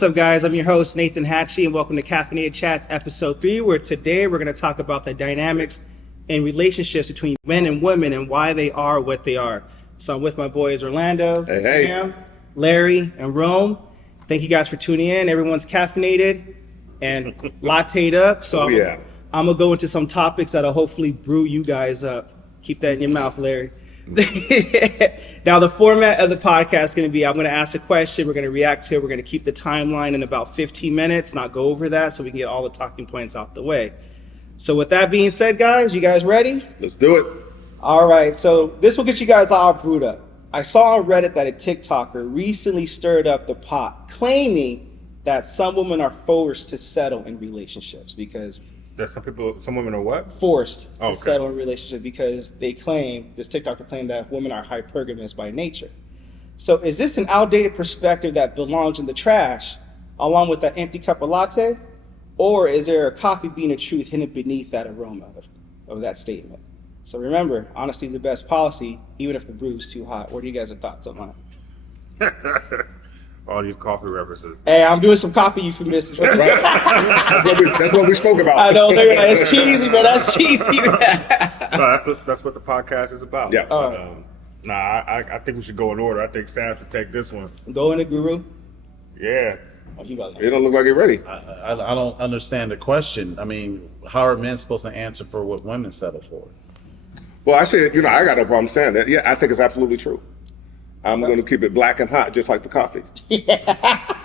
What's up, guys? I'm your host, Nathan Hatchie, and welcome to Caffeinated Chats, Episode 3, where today we're going to talk about the dynamics and relationships between men and women and why they are what they are. So I'm with my boys Orlando, Sam, Larry, and Rome. Thank you guys for tuning in. Everyone's caffeinated and latte'd up. So I'm going to go into some topics that'll hopefully brew you guys up. Keep that in your mouth, Larry. Now, the format of the podcast is going to be, I'm going to ask a question, we're going to react to it, we're going to keep the timeline in about 15 minutes, not go over that, so we can get all the talking points out the way. So with that being said, guys, you guys ready? Let's do it. All right, so this will get you guys all brewed up. I saw on Reddit that a TikToker recently stirred up the pot, claiming that some women are forced to settle in relationships because... That some women are what? Forced to settle in a relationship because this TikToker claimed that women are hypergamous by nature. So is this an outdated perspective that belongs in the trash along with that empty cup of latte? Or is there a coffee bean of truth hidden beneath that aroma of that statement? So remember, honesty is the best policy, even if the brew's too hot. What are you guys' thoughts on that? All these coffee references. Hey, I'm doing some coffee euphemisms. Right? That's what we spoke about. I know, they're like, it's cheesy, man. That's cheesy, man. No, that's what the podcast is about. Yeah. I think we should go in order. I think Sam should take this one. Go in the guru. Yeah. Oh, you got it. It don't look like you're ready. I don't understand the question. I mean, how are men supposed to answer for what women settle for? Well, I said, I got no problem saying that. Yeah, I think it's absolutely true. I'm going to keep it black and hot, just like the coffee.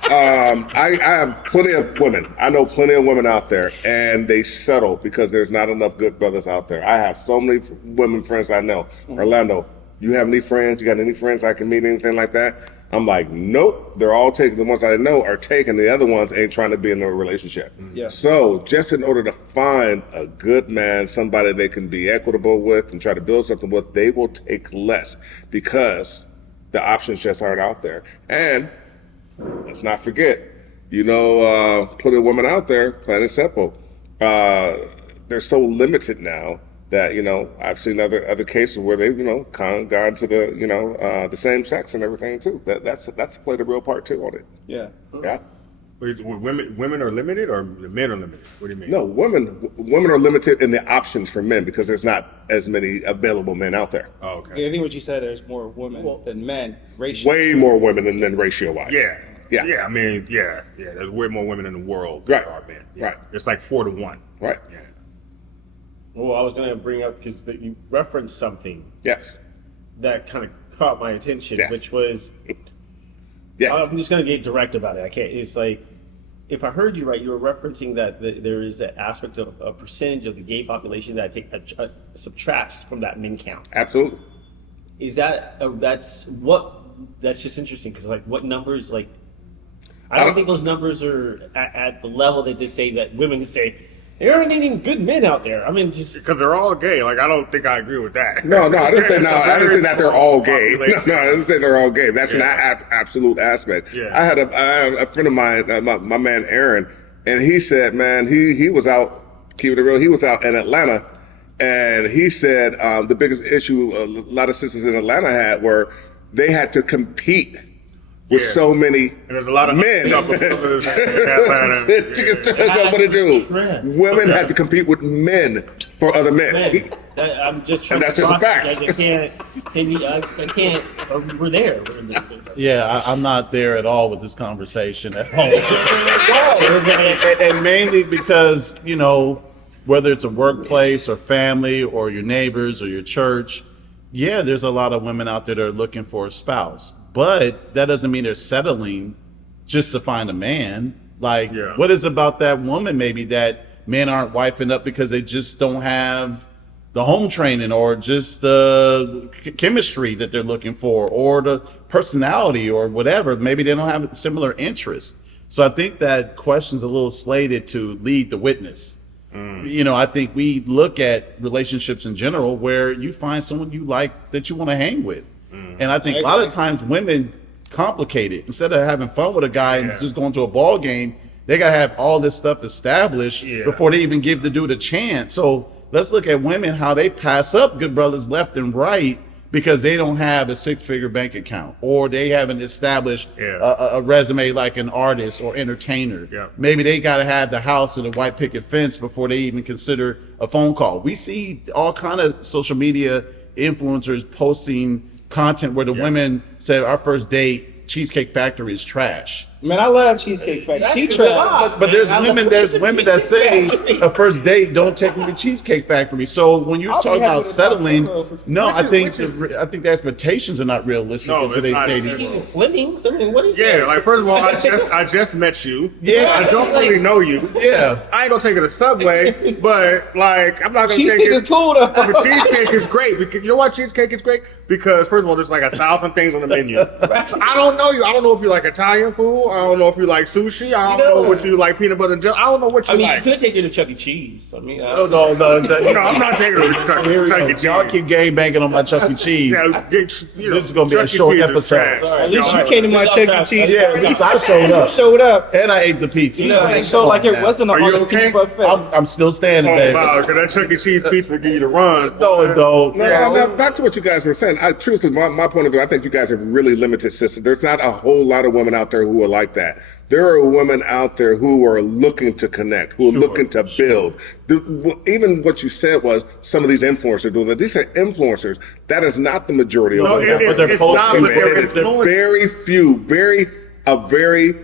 I have plenty of women. I know plenty of women out there, and they settle because there's not enough good brothers out there. I have so many women friends I know. Orlando, you have any friends? You got any friends I can meet, anything like that? I'm like, nope. They're all taken. The ones I know are taken. The other ones ain't trying to be in a relationship. Yeah. So just in order to find a good man, somebody they can be equitable with and try to build something with, they will take less because the options just aren't out there. And let's not forget, plenty of women out there, plain and simple. They're so limited now that, I've seen other cases where they've, gone to the same sex and everything too. That's played a real part too on it. Yeah. Yeah. Women are limited or men are limited? What do you mean? No, women are limited in the options for men because there's not as many available men out there. Oh, okay. Yeah, I think what you said, there's more women than men, ratio. Way more women than ratio-wise. Yeah. I mean, there's way more women in the world than there are men. Yeah. Right. It's like 4 to 1. Right. Yeah. Well, I was going to bring up, because you referenced something Yes. that kind of caught my attention, Yes. which was, Yes. I'm just going to get direct about it. I can't, it's like, if I heard you right, you were referencing that there is an aspect of a percentage of the gay population that subtracts from that men count. Absolutely. Is that, that's just interesting, because like what numbers, like, I don't think those numbers are at the level that they say that women can say, there aren't any good men out there. I mean, just Because they're all gay. Like, I don't think I agree with that. No, I didn't say I didn't say that they're all gay. No, I didn't say they're all gay. That's an absolute aspect. Yeah. I had a friend of mine, my man Aaron, and he said, man, he was out, keep it real, he was out in Atlanta, and he said the biggest issue a lot of sisters in Atlanta had were they had to compete with so many and there's a lot of men. What to do? Women had to compete with men for other men. I'm just trying And that's to just a process. fact. I can't, we're there. Yeah, I'm not there at all with this conversation at all. and mainly because, whether it's a workplace or family or your neighbors or your church, there's a lot of women out there that are looking for a spouse. But that doesn't mean they're settling just to find a man. Like, what is about that woman maybe that men aren't wifing up because they just don't have the home training or just the chemistry that they're looking for or the personality or whatever. Maybe they don't have similar interests. So I think that question's a little slated to lead the witness. I think we look at relationships in general where you find someone you like that you want to hang with. And I think a lot of times women complicate it. Instead of having fun with a guy and just going to a ball game, they got to have all this stuff established before they even give the dude a chance. So let's look at women, how they pass up good brothers left and right because they don't have a six-figure bank account, or they haven't established a resume like an artist or entertainer. Yeah. Maybe they got to have the house and a white picket fence before they even consider a phone call. We see all kind of social media influencers posting content where the women said our first date, Cheesecake Factory is trash. Man, I love Cheesecake Factory. She tried. But there's women that say a first date, don't take me to Cheesecake Factory. So when you're talking about settling, no, I think the expectations are not realistic in today's dating. Flemings. I mean, what is Yeah, this? like first of all, I just met you. Yeah. I don't really know you. Yeah. I ain't gonna take it to Subway, but like I'm not gonna Cheesecake take it. is cool though. But cheesecake is great because you know why cheesecake is great? Because first of all, there's like 1,000 things on the menu. So I don't know you. I don't know if you like Italian food. I don't know if you like sushi. I don't know what you like, peanut butter and jelly. I don't know what you I mean, like. you could take her to Chuck E. Cheese. I mean, No, No, I'm not taking it to Chuck E. Cheese. y'all keep game banking on my Chuck E. Cheese. Yeah, This is gonna be a Chuck E. short Cheese is episode. trash. At least you came to my Chuck E. Cheese. Yeah, at least I showed You up. showed up. And I ate the pizza. So like it wasn't a Are you all-you-can-eat okay? buffet. I'm still standing, Oh, baby. wow, because that Chuck E. Cheese pizza give you the run. No, it don't. Now, back to what you guys were saying. Truthfully, my point of view, I think you guys have really limited systems. There's not a whole lot of women out there who are like that. There are women out there who are looking to connect, who are looking to build. Even what you said was some of these influencers are doing that. These are influencers. That is not the majority of No, women. it's they're not, posting but they're it. influenced. Very few, a very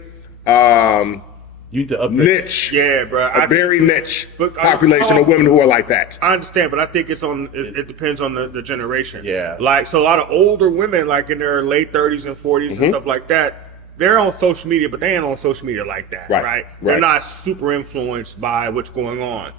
You need to upgrade. niche, Yeah, bro. a very niche But population of women who are like that. I understand, but I think it depends on the generation. Yeah. Like, so a lot of older women, like in their late 30s and 40s and stuff like that, they're on social media, but they ain't on social media like that, right? They're not super influenced by what's going on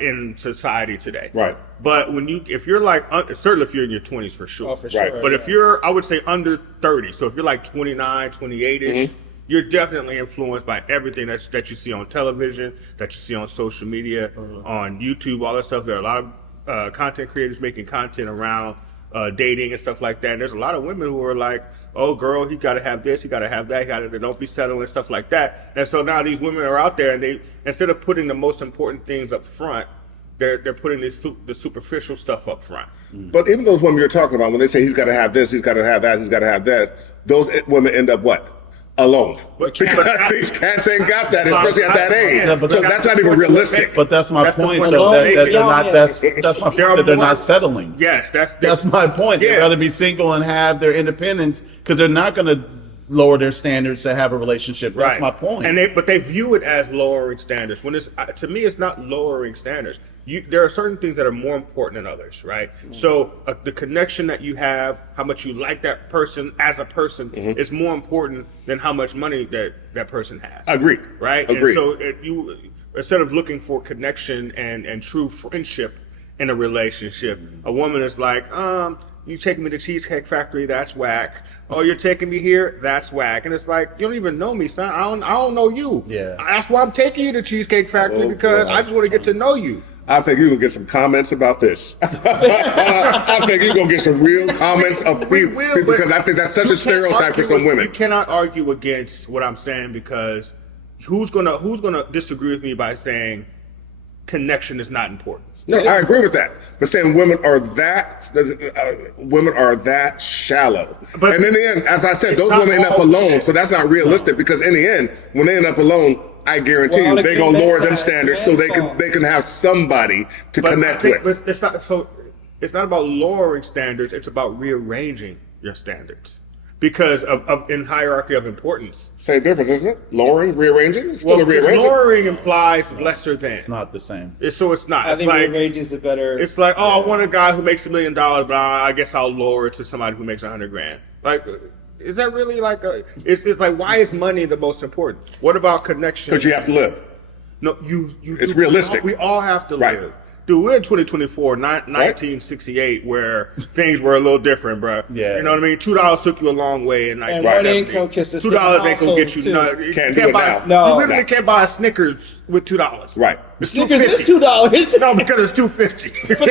in society today. Right. But if you're like, certainly if you're in your 20s for sure. Oh, for sure. Right. But if you're, I would say under 30, so if you're like 29, 28-ish, you're definitely influenced by everything that you see on television, that you see on social media, on YouTube, all that stuff. There are a lot of content creators making content around dating and stuff like that. And there's a lot of women who are like, oh, girl, he got to have this, he got to have that, don't be settling, stuff like that. And so now these women are out there, and they, instead of putting the most important things up front, they're putting the superficial stuff up front. But even those women you're talking about, when they say he's got to have this, he's got to have that, he's got to have this, those women end up what? Alone. Because these cats ain't got that, especially at that age. Yeah, but So that's not even realistic. But that's my That's the point, point though. I'm That making. they're not. That's my point. There are That they're more- not settling. Yes, That's my point. They'd Yeah. rather be single and have their independence because they're not going to lower their standards to have a relationship. That's right. my point. But they view it as lowering standards. When it's to me, it's not lowering standards. There are certain things that are more important than others, right? So the connection that you have, how much you like that person as a person, is more important than how much money that person has. Agreed. Right. Agreed. And so you instead of looking for connection and true friendship in a relationship, a woman is like, you taking me to Cheesecake Factory, that's whack. Oh, you're taking me here, that's whack. And it's like, you don't even know me, son. I don't know you. Yeah. That's why I'm taking you to Cheesecake Factory, because I just want to get to know you. I think you're going to get some comments about this. I think you're going to get some real comments of We people will, but because I think that's such you a can't stereotype for argue some with- women. You cannot argue against what I'm saying, because who's gonna disagree with me by saying connection is not important? No, I agree with that. But saying women are that shallow. But and in the end, as I said, it's those not women end up all alone. men. So that's not realistic because in the end, when they end up alone, I guarantee Well, you they're going to lower them that's standards so they can have somebody to But connect I think with. it's not about lowering standards. It's about rearranging your standards because of in hierarchy of importance. Same difference, isn't it? Lowering, rearranging? It's still a because rearranging. lowering implies lesser than. it's not the same. So it's not. I It's think like rearranges a better. it's like, oh, I want a guy who makes $1 million, but I guess I'll lower it to somebody who makes $100,000. Like, is that really like a? It's like, why is money the most important? What about connection? Because you have to live. No, you. It's realistic. We all have to Right. live. Dude, we're in 2024, 1968, where things were a little different, bro. Yeah. You know what I mean? $2 took you a long way in And 1970. one income can sustain $2 ain't gonna get you household, nothing. too. You Can't do it buy. now. No. You literally can't buy a Snickers with $2. Right. It's Snickers $2.50. is $2. No, because it's $2.50.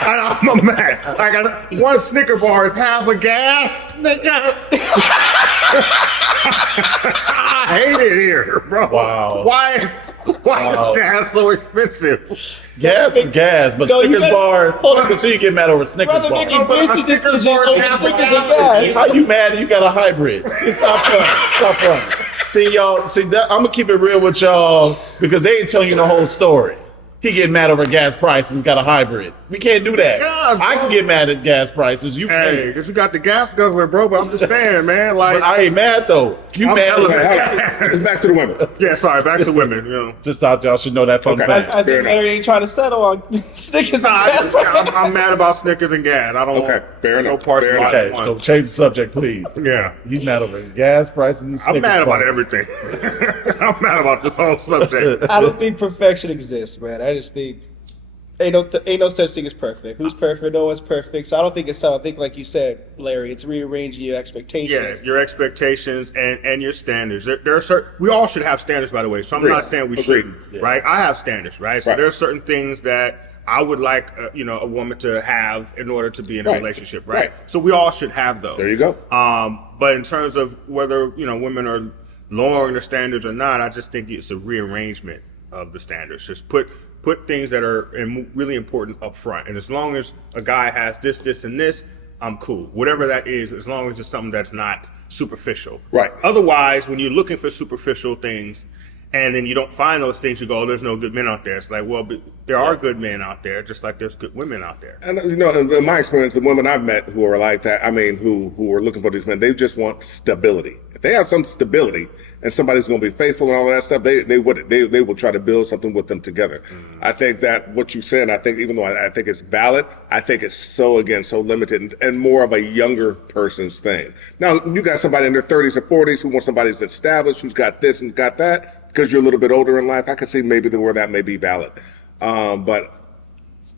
I'm mad. Like one Snicker bar is half a gas, nigga. I hate it here, bro. Wow. Why? Why is gas so expensive? Gas is gas, but No, you Snickers better- bar. hold on. So you get mad over Snickers Brother bar. making business Snickers decisions bar over half a Snickers and gallon. gas. How you mad? You got a hybrid. See, stop fun. Stop fun. See y'all. See, that, I'm gonna keep it real with y'all because they ain't telling you the whole story. He get mad over gas prices. Got a hybrid. We can't do that. Yes, I can bro. get mad at gas prices. You Hey, can't. because you got the gas guzzler, bro. But I'm just saying, man. Like, But I ain't mad though. You I'm mad? telling you. It's back to the women. yeah, sorry. Back to women. You know. Just thought y'all should know that fun Okay. fact. I Fair think enough. Larry ain't trying to settle on Snickers and Nah, gas. I'm mad about Snickers and gas. I don't Okay, want fair no enough. parts Fair of enough. either Okay, one. so change the subject, please. Yeah. He's mad over gas prices and I'm Snickers mad about bars. everything. I'm mad about this whole subject. I don't think perfection exists, man. I just think ain't no such thing as perfect. Who's perfect? No one's perfect. So I don't think it's so. I think, like you said, Larry, it's rearranging your Yeah, expectations. your expectations and your standards. There are certain. We all should have standards, by the way. So I'm Agreed. not saying we Agreed. shouldn't, right? I have standards, right? So Right. there are certain things that I would like, a woman to have in order to be in a Right. relationship, right? Right. So we all should have those. There you go. But in terms of whether women are lowering their standards or not, I just think it's a rearrangement of the standards. Just put things that are really important up front. And as long as a guy has this, and this, I'm cool. Whatever that is, as long as it's something that's not superficial. Right. Otherwise, when you're looking for superficial things and then you don't find those things, you go, oh, there's no good men out there. It's like, well, but there are good men out there, just like there's good women out there. And in my experience, the women I've met who are like that, I mean, who are looking for these men, they just want stability. If they have some stability and somebody's going to be faithful and all of that stuff, they will try to build something with them together. I think that what you said, I think even though I think it's valid, I think it's so limited and more of a younger person's thing. Now you got somebody in their 30s or 40s who wants somebody who's established, who's got this and got that. Because you're a little bit older in life, I could see maybe where that may be valid. But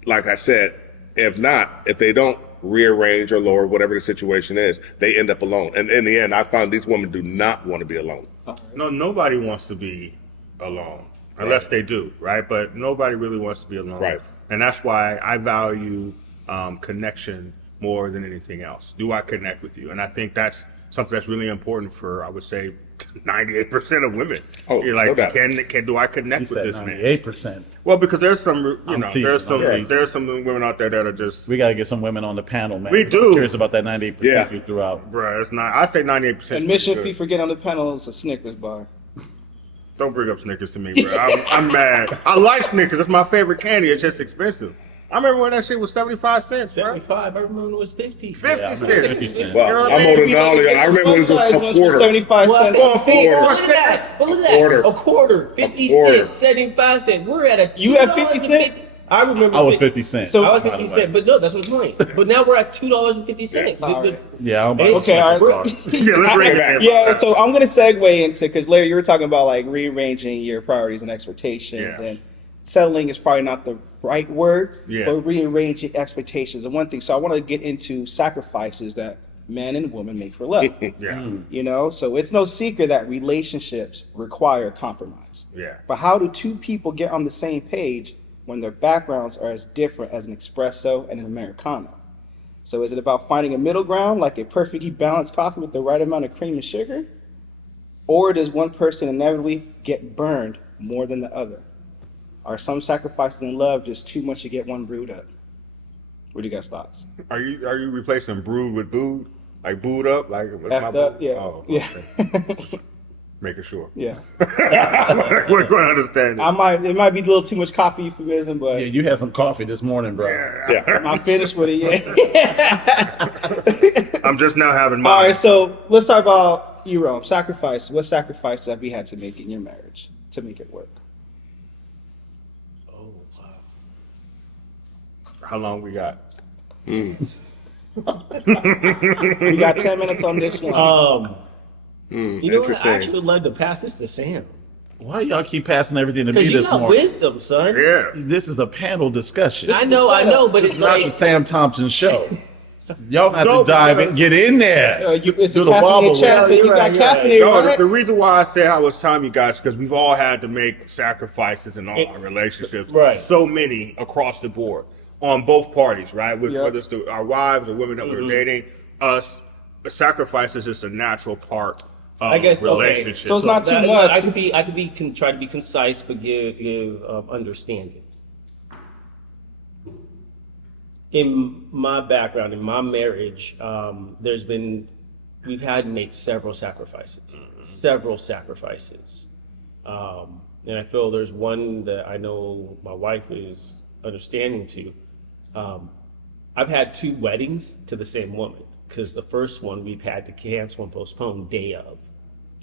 like I said, if they don't rearrange or lower whatever the situation is, they end up alone. And in the end, I found these women do not want to be alone. No, nobody wants to be alone unless they do, right? But nobody really wants to be alone. Right. And that's why I value connection more than anything else. Do I connect with you? And I think that's something that's really important for, I would say, 98% of women. Oh, You're like, no doubt. do I You connect with said this man? 98%. Well, because there's some, I'm teasing. there's some women out there that are just, We got to get some women on the panel, man. We do. I'm curious about that 98% Yeah. you threw out. bruh, it's not, I say 98%. Admission is fee good. for getting on the panel is a Snickers bar. Don't bring up Snickers to me, bro. I'm mad. I like Snickers. It's my favorite candy. It's just expensive. I remember when that shit was 75 cents, bro. 75. I remember when it was 50. 50 Yeah, I remember cents. 50 cents. Well, You know what I'm I older mean? than all of y'all. I remember when it was Size a ones for quarter. 75 Well, cents. Well, see, quarter. look at that. But look at that. Quarter. A quarter. 50 quarter. cents. 75 cents. We're at a You had 50 cents? I remember. I was 50 cents. So- I was by the 50 way. cents, but no, that's what's mine. But now we're at $2.50. All right. Yeah, I'm about Okay, to all Snickers right. bars. Yeah, let's bring it back. Yeah, so I'm gonna segue into, because Larry, you were talking about like rearranging your priorities and expectations, Yeah. and settling is probably not the right word, Yeah. but rearranging expectations is one thing. So I want to get into sacrifices that men and women make for love. Yeah. You know, so it's no secret that relationships require compromise. Yeah. But how do two people get on the same page when their backgrounds are as different as an espresso and an Americano? So is it about finding a middle ground, like a perfectly balanced coffee with the right amount of cream and sugar? Or does one person inevitably get burned more than the other? Are some sacrifices in love just too much to get one brewed up? What do you guys' thoughts? Are you replacing brewed with booed? Like booed up? Like what's my Effed up? boo? Yeah. Oh, Yeah. okay. Making sure. Yeah. We're going to understand it. It might be a little too much coffee euphemism, but Yeah, you had some coffee this morning, bro. Yeah. I'm finished with it, yeah. I'm just now having All mine. right, so let's talk about you, Rome. Sacrifice. What sacrifice have you had to make in your marriage to make it work? Oh, wow. How long we got? We got 10 minutes on this one. You know what? Interesting. I actually would love to pass this to Sam. Why y'all keep passing everything to me Because you this got morning? wisdom, son. Yeah. This is a panel discussion. I know, but This it's is not like the Sam Thompson show. Y'all have No, to dive in, because- get in there. It's a Do the wobble. caffeinated chat, so you You're got right, you're right. caffeinated, No, right? the reason why I said how it's time, you guys, because we've all had to make sacrifices in all our relationships. Right. So many across the board on both parties, right? With Yep. whether it's our wives or women that we're dating, us, sacrifice is just a natural part I guess okay. relationship. So it's not too That- much. I could be try to be concise, but give understanding. In my background, in my marriage, we've had to make several sacrifices, and I feel there's one that I know my wife is understanding to. I've had 2 weddings to the same woman because the first one we've had to cancel and postpone day of.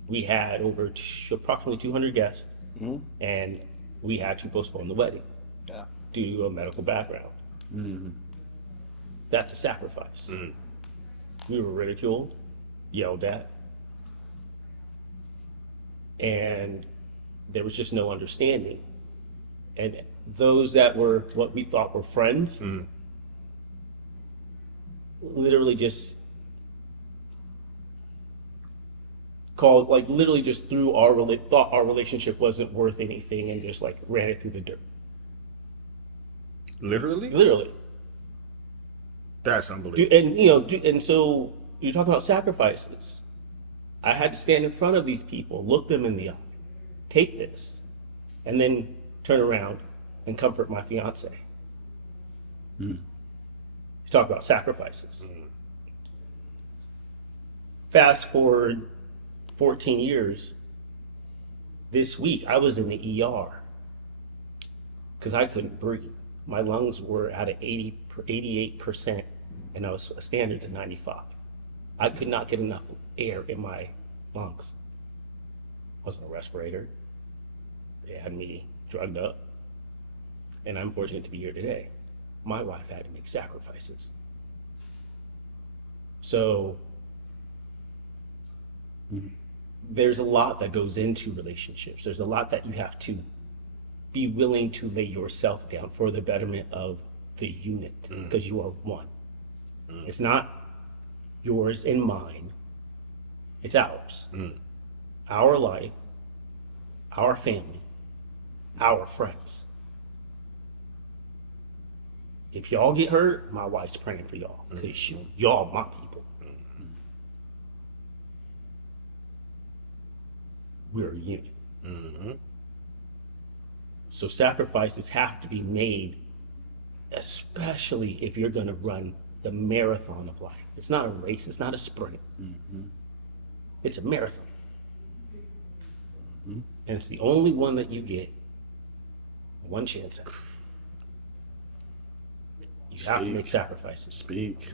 We had over approximately 200 guests, and we had to postpone the wedding due to a medical background. That's a sacrifice. We were ridiculed, yelled at, and there was just no understanding. And those that were what we thought were friends literally just called, like literally just through thought our relationship wasn't worth anything and just like ran it through the dirt. Literally? That's unbelievable. And so you talk about sacrifices. I had to stand in front of these people, look them in the eye, take this, and then turn around and comfort my fiance. You talk about sacrifices. Fast forward 14 years, this week I was in the ER because I couldn't breathe. My lungs were at 88%, and I was a standard to 95. I could not get enough air in my lungs. Wasn't a respirator. They had me drugged up, and I'm fortunate to be here today. My wife had to make sacrifices. So there's a lot that goes into relationships. There's a lot that you have to be willing to lay yourself down for the betterment of the unit, because you are one. It's not yours and mine. It's ours. Our life, our family, our friends. If y'all get hurt, my wife's praying for y'all, because y'all my people. We're a unit. So sacrifices have to be made, especially if you're going to run the marathon of life. It's not a race. It's not a sprint. It's a marathon. And it's the only one that you get one chance at. You have to make sacrifices. Speak.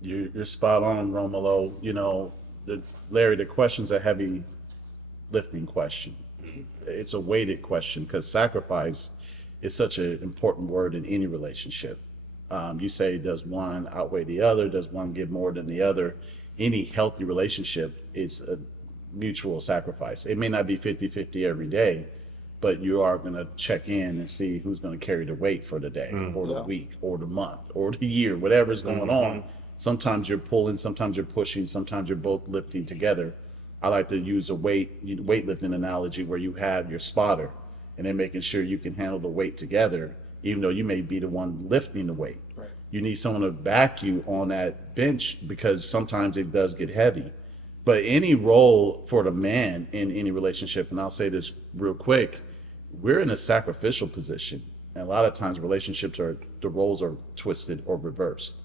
You're spot on, Romolo. You know, Larry, the question's a heavy lifting question. It's a weighted question because sacrifice is such an important word in any relationship. You say, does one outweigh the other? Does one give more than the other? Any healthy relationship is a mutual sacrifice. It may not be 50-50 every day, but you are going to check in and see who's going to carry the weight for the day or the week or the month or the year, whatever's going on. Sometimes you're pulling, sometimes you're pushing, sometimes you're both lifting together. I like to use a weightlifting analogy where you have your spotter and then making sure you can handle the weight together, even though you may be the one lifting the weight. Right. You need someone to back you on that bench because sometimes it does get heavy. But any role for the man in any relationship, and I'll say this real quick, we're in a sacrificial position. And a lot of times relationships the roles are twisted or reversed.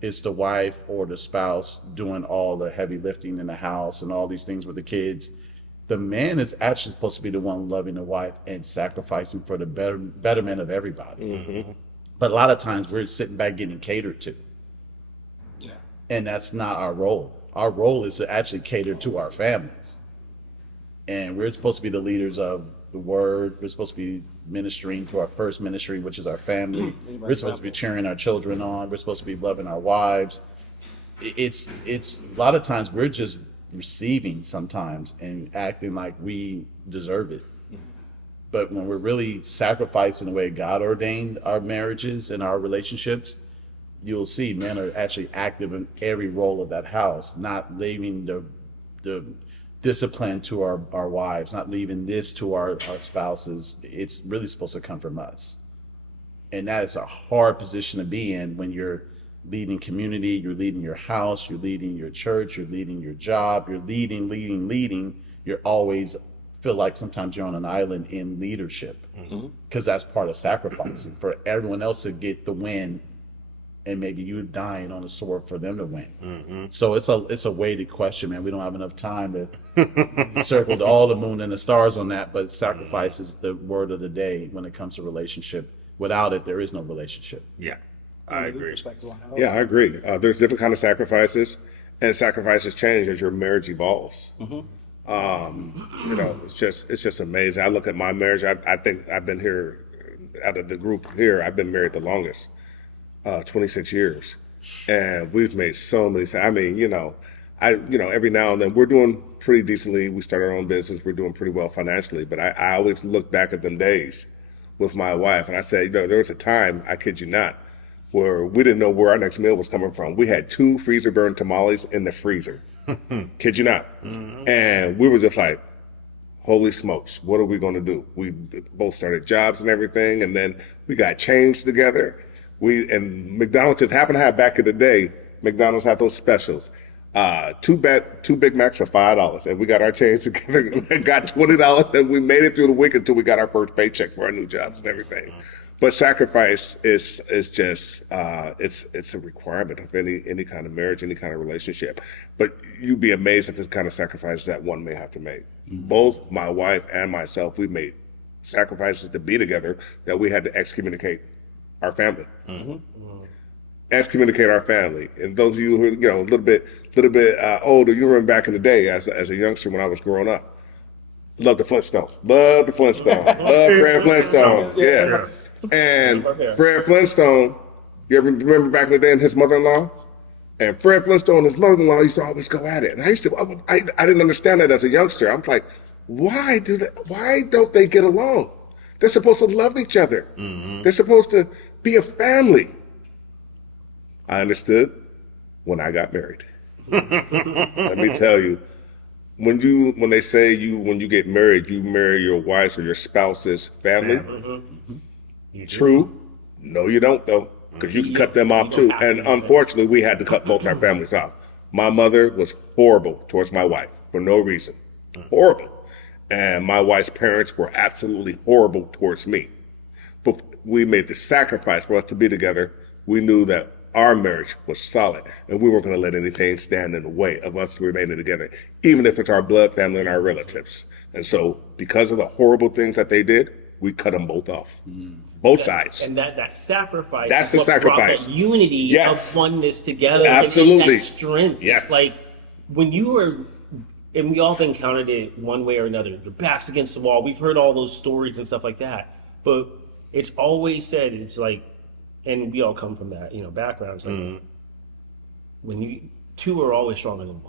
It's the wife or the spouse doing all the heavy lifting in the house and all these things with the kids. The man is actually supposed to be the one loving the wife and sacrificing for the betterment of everybody. But a lot of times we're sitting back getting catered to. Yeah. And that's not our role. Our role is to actually cater to our families. And we're supposed to be the leaders of the word. We're supposed to be ministering to our first ministry, which is our family. We're supposed to be cheering our children on. We're supposed to be loving our wives. It's a lot of times we're just receiving sometimes and acting like we deserve it. But when we're really sacrificing the way God ordained our marriages and our relationships, you'll see men are actually active in every role of that house, not leaving the discipline to our wives, not leaving this to our spouses. It's really supposed to come from us. And that is a hard position to be in when you're leading community, you're leading your house, you're leading your church, you're leading your job, you're leading. You're always feel like sometimes you're on an island in leadership, because that's part of sacrificing for everyone else to get the win, and maybe you dying on a sword for them to win. So it's a weighted question, man. We don't have enough time to circle all the moon and the stars on that, but sacrifice is the word of the day when it comes to relationship. Without it, there is no relationship. Yeah, I agree. Yeah, I agree. There's different kind of sacrifices, and sacrifices change as your marriage evolves. You know, it's just amazing. I look at my marriage. I think I've been here, out of the group here, I've been married the longest, 26 years, and we've made so many. I mean, every now and then we're doing pretty decently. We start our own business. We're doing pretty well financially, but I always look back at them days with my wife, and I say, there was a time, I kid you not, where we didn't know where our next meal was coming from. We had 2 freezer burned tamales in the freezer. Kid you not. And we were just like, holy smokes, what are we going to do? We both started jobs and everything, and then we got changed together. And McDonald's just happened to have, back in the day, McDonald's had those specials. 2 Big Macs for $5, and we got our change together and got $20, and we made it through the week until we got our first paycheck for our new jobs and everything. But sacrifice is just it's a requirement of any kind of marriage, any kind of relationship. But you'd be amazed at this kind of sacrifice that one may have to make. Both my wife and myself, we made sacrifices to be together that we had to excommunicate our family. Excommunicate our family. And those of you who are a little bit older, you remember back in the day as a youngster when I was growing up. Love the Flintstones. Love Fred Flintstone. Yeah. And Fred Flintstone, you ever remember back in the day, and his mother-in-law? And Fred Flintstone and his mother-in-law used to always go at it. And I didn't understand that as a youngster. I was like, why don't they get along? They're supposed to love each other. They're supposed to be a family. I understood when I got married. Let me tell you, when they say when you get married, you marry your wife's or your spouse's family. True. No, you don't, though, because you can cut them off too. And unfortunately, we had to cut both our families off. My mother was horrible towards my wife for no reason. Horrible. And my wife's parents were absolutely horrible towards me. But we made the sacrifice for us to be together. We knew that our marriage was solid, and we weren't going to let anything stand in the way of us remaining together, even if it's our blood family and our relatives. And so, because of the horrible things that they did, we cut them both off. Both sides. And that sacrifice. That's the sacrifice. Brought that unity of oneness together. Absolutely. That strength. Yes. It's like when you were, and we all encountered it one way or another. Your back's against the wall. We've heard all those stories and stuff like that. But it's always said, it's like, and we all come from that, background. It's like when 2 are always stronger than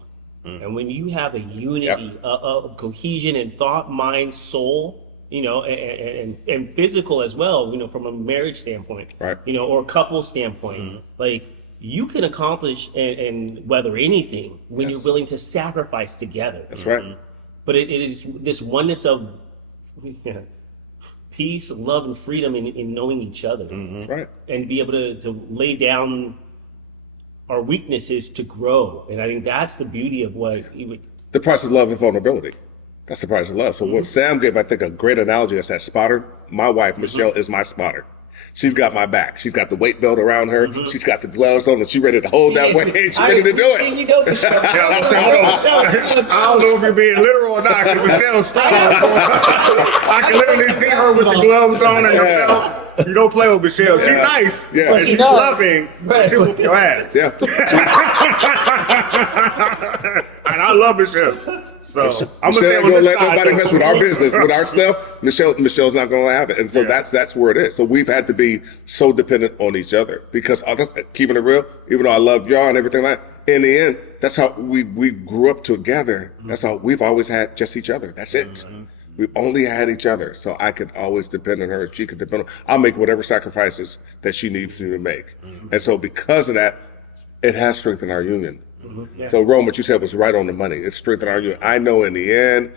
1. And when you have a unity of cohesion and thought, mind, soul, and physical as well, from a marriage standpoint, right? Or couple standpoint, like you can accomplish and weather anything when you're willing to sacrifice together. That's right. But it is this oneness of peace, love, and freedom in knowing each other, right? And be able to lay down our weaknesses to grow. And I think that's the beauty of what the price of love and vulnerability. That's the price of love. So what Sam gave, I think, a great analogy is that spotter. My wife, Michelle, is my spotter. She's got my back. She's got the weight belt around her. She's got the gloves on, and she's ready to hold that weight. She's ready to do it. I don't know if you're being literal or not, because Michelle's strong. I can literally see her with the gloves on and the belt. You don't play with Michelle. She's nice, and she's loving, but she'll whoop your ass. Yeah. And I love Michelle. So I'm Michelle gonna let nobody mess with our business, with our stuff. Michelle's not gonna have it, and so that's where it is. So we've had to be so dependent on each other because keeping it real. Even though I love y'all and everything like, in the end, that's how we grew up together. That's how we've always had just each other. That's it. We've only had each other, so I could always depend on her. She could depend on. I'll make whatever sacrifices that she needs me to make, and so because of that, it has strengthened our union. So, Rome, what you said was right on the money. It's strengthened our union. I know in the end,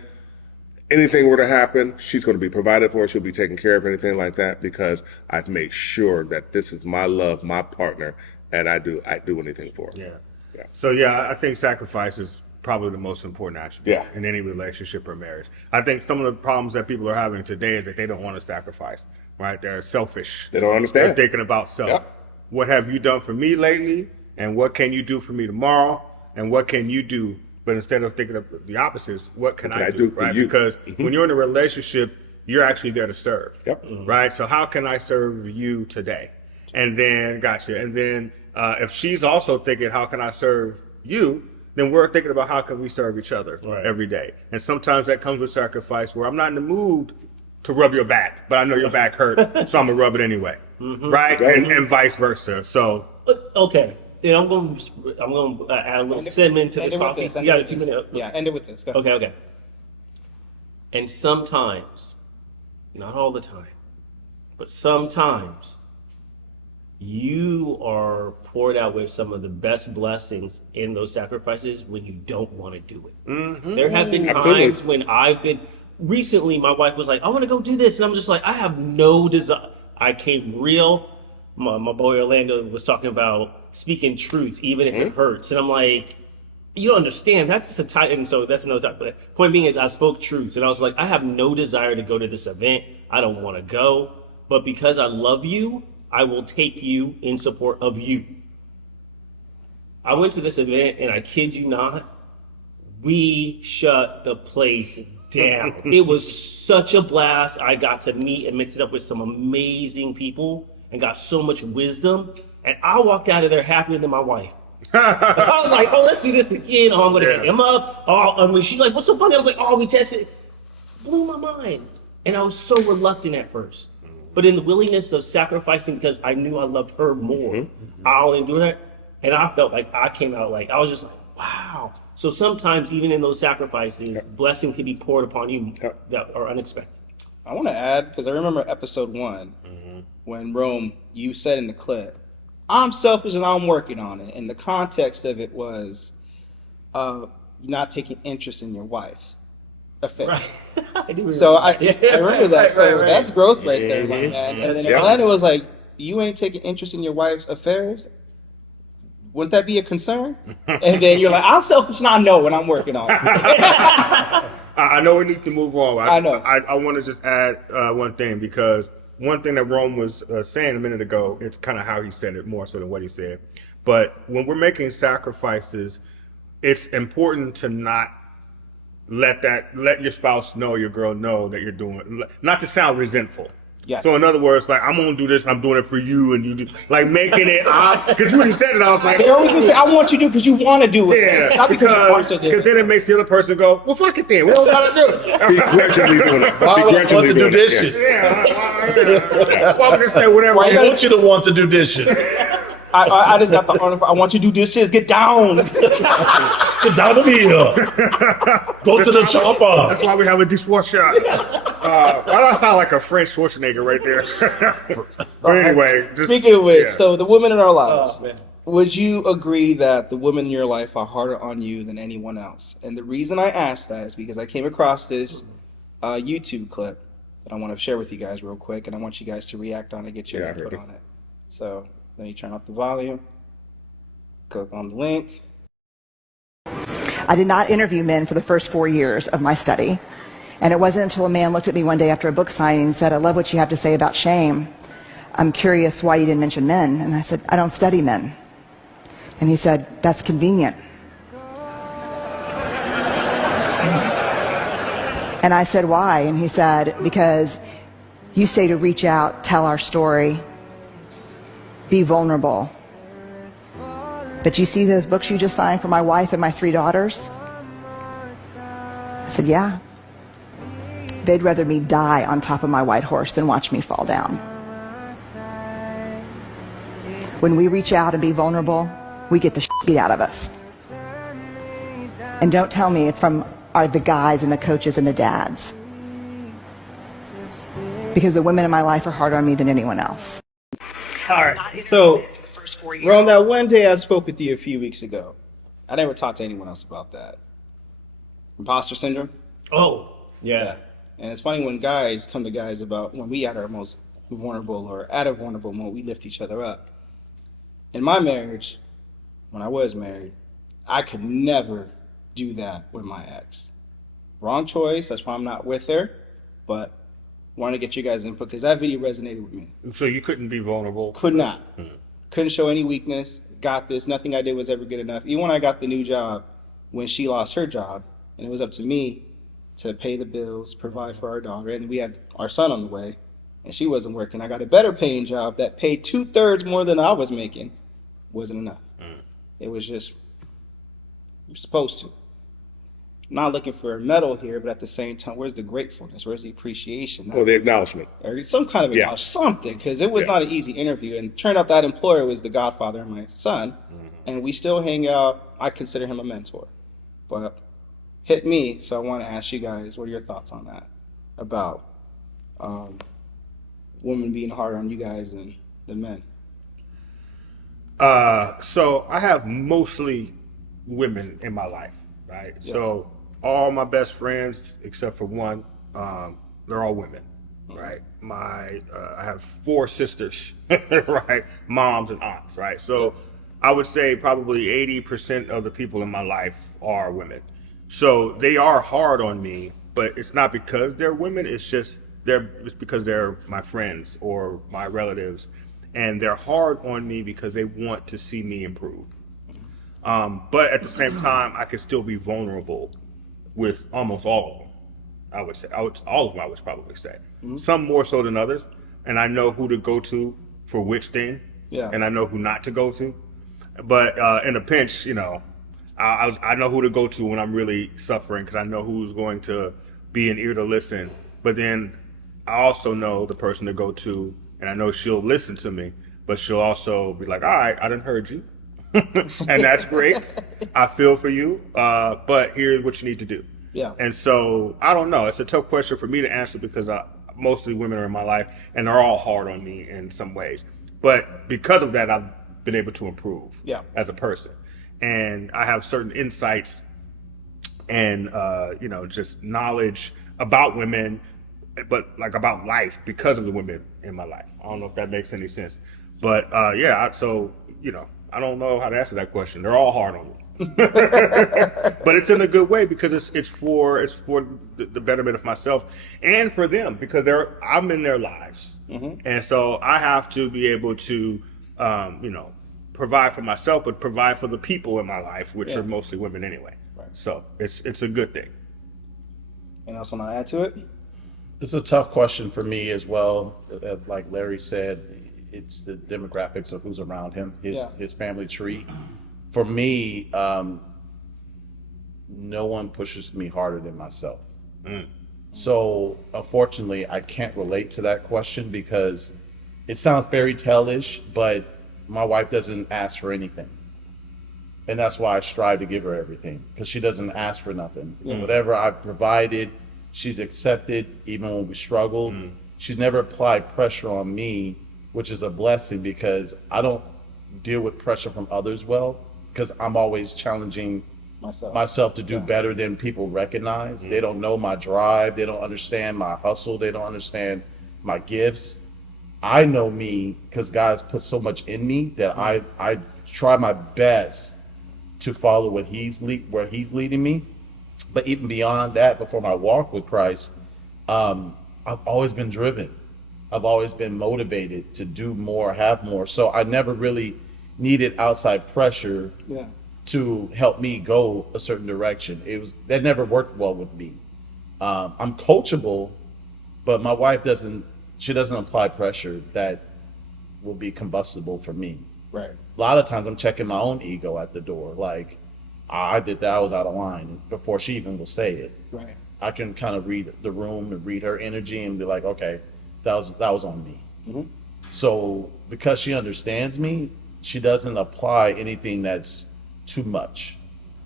anything were to happen, she's going to be provided for. She'll be taken care of, anything like that, because I've made sure that this is my love, my partner, and I do anything for her. Yeah. So yeah, I think sacrifice is probably the most important attribute Yeah. in any relationship or marriage. I think some of the problems that people are having today is that they don't want to sacrifice, right? They're selfish. They don't understand. They're thinking about self. Yep. What have you done for me lately? And what can you do for me tomorrow? And what can you do? But instead of thinking of the opposites, what can I do for right? you? Because when you're in a relationship, you're actually there to serve. Yep. Right? So how can I serve you today? And then, gotcha. And then if she's also thinking, how can I serve you? Then we're thinking about how can we serve each other every day. And sometimes that comes with sacrifice where I'm not in the mood to rub your back, but I know your back hurt, so I'm going to rub it anyway. Right? And vice versa. So. Okay. And I'm going to add a little cinnamon to this coffee. You got a 2 minute. Yeah, end it with this. Go ahead. Okay. And sometimes, not all the time, but sometimes, you are poured out with some of the best blessings in those sacrifices when you don't want to do it. There have been times when recently my wife was like, I want to go do this. And I'm just like, I have no desire. I came real. My boy Orlando was talking about speaking truth, even if it hurts. And I'm like, you don't understand. That's just a title. And so that's another topic. But point being is I spoke truth. And I was like, I have no desire to go to this event. I don't want to go. But because I love you, I will take you in support of you. I went to this event, and I kid you not, we shut the place down. It was such a blast. I got to meet and mix it up with some amazing people and got so much wisdom. And I walked out of there happier than my wife. I was like, oh, let's do this again. Oh, I'm going to hit him up. Oh, I mean, she's like, what's so funny? I was like, oh, we texted. Blew my mind. And I was so reluctant at first. But in the willingness of sacrificing because I knew I loved her more, I'll endure that. And I felt like I came out like, I was just like, wow. So sometimes even in those sacrifices, blessings can be poured upon you that are unexpected. I want to add, because I remember episode 1, when Rome, you said in the clip, I'm selfish and I'm working on it. And the context of it was not taking interest in your wife's affairs. Right. I remember that. That's growth right there, my man. And then Atlanta was like, you ain't taking interest in your wife's affairs? Wouldn't that be a concern? And then you're like, I'm selfish and I know what I'm working on. I know we need to move on. I know. I want to just add one thing, because one thing that Rome was saying a minute ago, it's kind of how he said it more so than what he said. But when we're making sacrifices, it's important to not let your spouse know, your girl know that you're doing, not to sound resentful. Yeah. So in other words, like, I'm gonna do this, I'm doing it for you, and you do, like, making it, because you already said it, I was like, They always gonna say, I want you to do because you want to do it. yeah, Not because you want to do because it. then it makes the other person go, well, fuck it then, we don't gotta do it. Begrudgingly doing it. I want to do doing it. dishes. Well, I'm just saying whatever. I want you to want to do dishes. I just got the order for, I want you to do this shit. Get down. Get down to me here. Go to the chopper. That's why we have a dishwasher. Why do I sound like a French Schwarzenegger right there? But anyway. Speaking of which, yeah. so the women in our lives, would you agree that the women in your life are harder on you than anyone else? And the reason I asked that is because I came across this YouTube clip that I want to share with you guys real quick, and I want you guys to react on it, get your input on it. So let me turn up the volume, click on the link. I did not interview men for the first 4 years of my study. And it wasn't until a man looked at me one day after a book signing and said, I love what you have to say about shame. I'm curious why you didn't mention men. And I said, I don't study men. And he said, that's convenient. And I said, why? And he said, because you say to reach out, tell our story, be vulnerable. But you see those books you just signed for my wife and my 3 daughters? I said, yeah. They'd rather me die on top of my white horse than watch me fall down. When we reach out and be vulnerable, we get the shit beat out of us. And don't tell me it's from the guys and the coaches and the dads. Because the women in my life are harder on me than anyone else. All right, so Ron, that one day I spoke with you a few weeks ago, I never talked to anyone else about that. Imposter syndrome? Oh, yeah. And it's funny when guys come to guys about when we at our most vulnerable or at a vulnerable moment, we lift each other up. in my marriage, when I was married, I could never do that with my ex. Wrong choice. That's why I'm not with her. But want to get you guys' input because that video resonated with me. So you couldn't be vulnerable. Could not. Couldn't show any weakness. Got this. Nothing I did was ever good enough. Even when I got the new job, when she lost her job, and it was up to me to pay the bills, provide for our daughter, and we had our son on the way, and she wasn't working. I got a better paying job that paid 2/3 more than I was making. Wasn't enough. It was just you're supposed to. I'm not looking for a medal here, but at the same time, where's the gratefulness? Where's the appreciation? Or the acknowledgement. Or some kind of Yeah. something, because it was Yeah. not an easy interview. And it turned out that employer was the godfather of my son, and we still hang out. I consider him a mentor, but hit me. So I want to ask you guys, what are your thoughts on that? About women being harder on you guys than the men? So I have mostly women in my life, right? Yeah. So all my best friends, except for one, they're all women, right? I have 4 sisters, right? Moms and aunts, right? So I would say probably 80% of the people in my life are women. So they are hard on me, but it's not because they're women. It's because they're my friends or my relatives, and they're hard on me because they want to see me improve. But at the same time, I can still be vulnerable with almost all of them. All of them, I would probably say. Some more so than others, and I know who to go to for which thing, Yeah. and I know who not to go to. But in a pinch, I know who to go to when I'm really suffering because I know who's going to be an ear to listen. But then I also know the person to go to, and I know she'll listen to me, but she'll also be like, all right, I done heard you. And that's great. I feel for you, but here's what you need to do. Yeah. And so I don't know. It's a tough question for me to answer because mostly women are in my life, and they're all hard on me in some ways. But because of that, I've been able to improve as a person, and I have certain insights and just knowledge about women, but like about life because of the women in my life. I don't know if that makes any sense, but I don't know how to answer that question. They're all hard on me. But it's in a good way because it's for the betterment of myself and for them because I'm in their lives, and so I have to be able to provide for myself, but provide for the people in my life, which are mostly women anyway. Right. So it's a good thing. And also, want to add to it? It's a tough question for me as well. Like Larry said, it's the demographics of who's around him, his family tree. For me, no one pushes me harder than myself. So unfortunately, I can't relate to that question because it sounds fairy tale-ish, but my wife doesn't ask for anything. And that's why I strive to give her everything because she doesn't ask for nothing. Whatever I've provided, she's accepted even when we struggle. She's never applied pressure on me, which is a blessing because I don't deal with pressure from others well because I'm always challenging myself to do better than people recognize. They don't know my drive. They don't understand my hustle. They don't understand my gifts. I know me because God's put so much in me that I try my best to follow where He's leading me. But even beyond that, before my walk with Christ, I've always been driven. I've always been motivated to do more, have more. So I never really needed outside pressure to help me go a certain direction. That never worked well with me. I'm coachable, but my wife doesn't apply pressure that will be combustible for me. Right. A lot of times I'm checking my own ego at the door. Like, I did that, I was out of line before she even will say it. Right. I can kind of read the room and read her energy and be like, okay, that was on me. So because she understands me, she doesn't apply anything that's too much.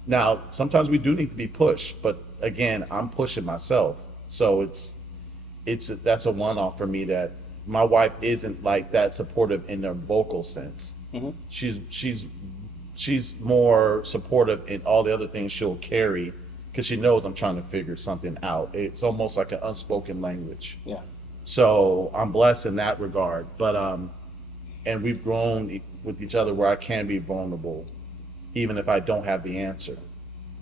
Now, sometimes we do need to be pushed, but again, I'm pushing myself. So that's a one-off for me that my wife isn't like that supportive in the vocal sense. She's more supportive in all the other things she'll carry because she knows I'm trying to figure something out. It's almost like an unspoken language. Yeah. So I'm blessed in that regard. But and we've grown with each other where I can be vulnerable, even if I don't have the answer.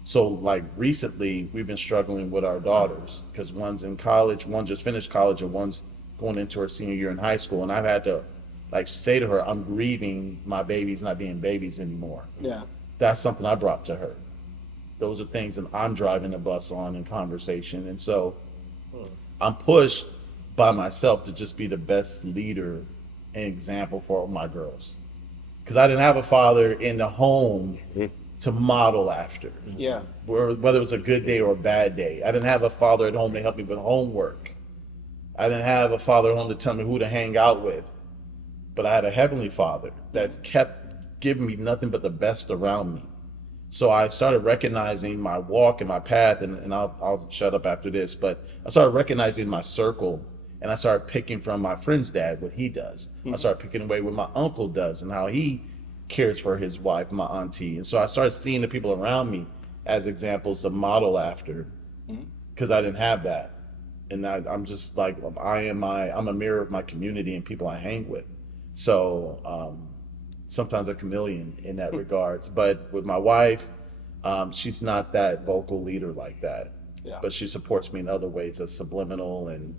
So like recently, we've been struggling with our daughters because one's in college, one just finished college, and one's going into her senior year in high school. And I've had to like say to her, I'm grieving my babies not being babies anymore. Yeah. That's something I brought to her. Those are things that I'm driving the bus on in conversation. And so I'm pushed by myself to just be the best leader and example for my girls. Because I didn't have a father in the home to model after. Yeah. Whether it was a good day or a bad day. I didn't have a father at home to help me with homework. I didn't have a father at home to tell me who to hang out with. But I had a heavenly father that kept giving me nothing but the best around me. So I started recognizing my walk and my path, and I'll shut up after this, but I started recognizing my circle, and I started picking from my friend's dad what he does. I started picking away what my uncle does and how he cares for his wife, my auntie. And so I started seeing the people around me as examples to model after, because I didn't have that. And I'm just like, I'm a mirror of my community and people I hang with. So sometimes a chameleon in that regards. But with my wife, she's not that vocal leader like that. Yeah. But she supports me in other ways that's subliminal, and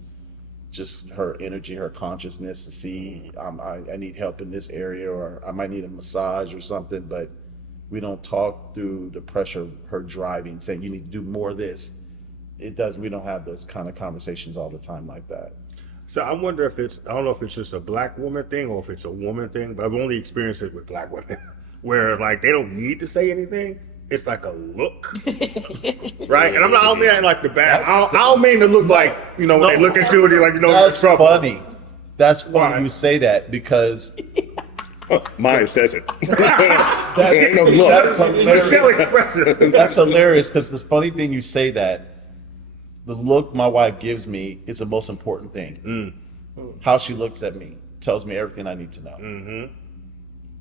just her energy, her consciousness to see I need help in this area, or I might need a massage or something. But we don't talk through the pressure of her driving, saying you need to do more of this. We don't have those kind of conversations all the time like that. So I wonder if I don't know if it's just a black woman thing or if it's a woman thing, but I've only experienced it with black women where like they don't need to say anything. It's like a look, right? And I don't mean like the bad. I don't mean to look like, when they look at you and they're like, That's you're in trouble. funny. That's funny Why? you say that, because Mine says it. that's It's so hilarious. expressive. That's hilarious, because the funny thing you say that, the look my wife gives me is the most important thing. How she looks at me tells me everything I need to know.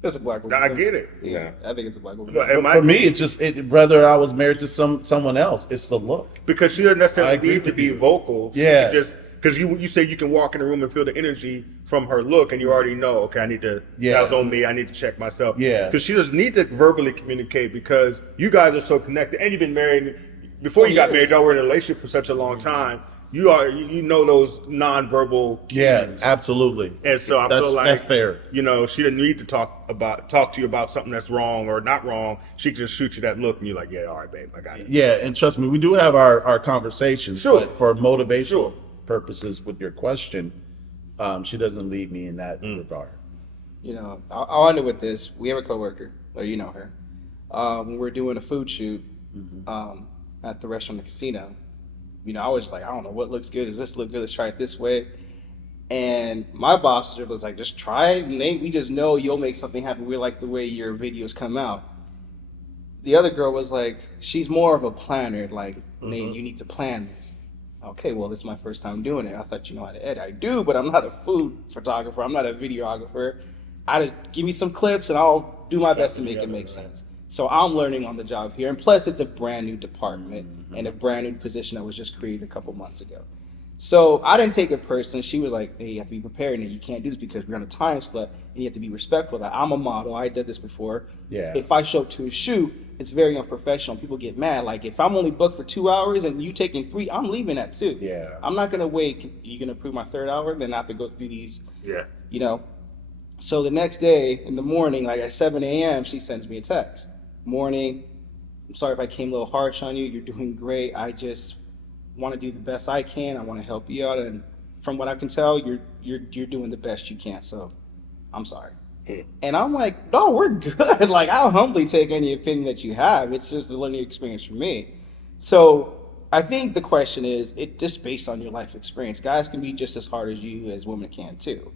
That's a black woman. I get it. Yeah. I think it's a black woman. But For me, it's just whether I was married to someone else, it's the look. because she doesn't I necessarily agree need to with be you. vocal. She Yeah. can just because you say you can walk in the room and feel the energy from her look, and you already know. Okay, I need to. Yeah. That was on me. I need to check myself. Yeah. Because she doesn't need to verbally communicate because you guys are so connected, and you've been married. Before you got married, y'all were in a relationship for such a long time. You know those nonverbal cues. Yeah, absolutely. And so I feel like that's fair. she didn't need to talk to you about something that's wrong or not wrong. She can just shoot you that look, and you're like, yeah, all right, babe, I got it. Yeah, and trust me, we do have our conversations. Sure. But for motivational Sure. purposes with your question, she doesn't leave me in that regard. I'll end it with this. We have a coworker, or you know her. When we're doing a food shoot at the restaurant, the casino, I was just like, I don't know what looks good. Does this look good? Let's try it this way. And my boss was like, just try it. And we just know you'll make something happen. We like the way your videos come out. The other girl was like, she's more of a planner. Like, Nate, you need to plan this. Okay, well, this is my first time doing it. I thought you know how to edit. I do, but I'm not a food photographer. I'm not a videographer. I just give me some clips and I'll do my best to make it make sense. So I'm learning on the job here. And plus, it's a brand new department and a brand new position that was just created a couple months ago. So I didn't take it personally. She was like, hey, you have to be prepared and you can't do this because we're on a time slot and you have to be respectful. Like, I'm a model. I did this before. Yeah. If I show up to a shoot, it's very unprofessional. People get mad. Like, if I'm only booked for 2 hours and you taking 3, I'm leaving at 2. Yeah. I'm not going to wait. You're going to approve my 3rd hour? Then I have to go through these, Yeah. So the next day in the morning, like at 7 a.m., she sends me a text. Morning, I'm sorry if I came a little harsh on you. You're doing great. I just want to do the best I can. I want to help you out. And from what I can tell, you're doing the best you can. So I'm sorry. And I'm like, no, we're good. Like, I'll humbly take any opinion that you have. It's just a learning experience for me. So I think the question is, it just based on your life experience. Guys can be just as hard as you as women can too.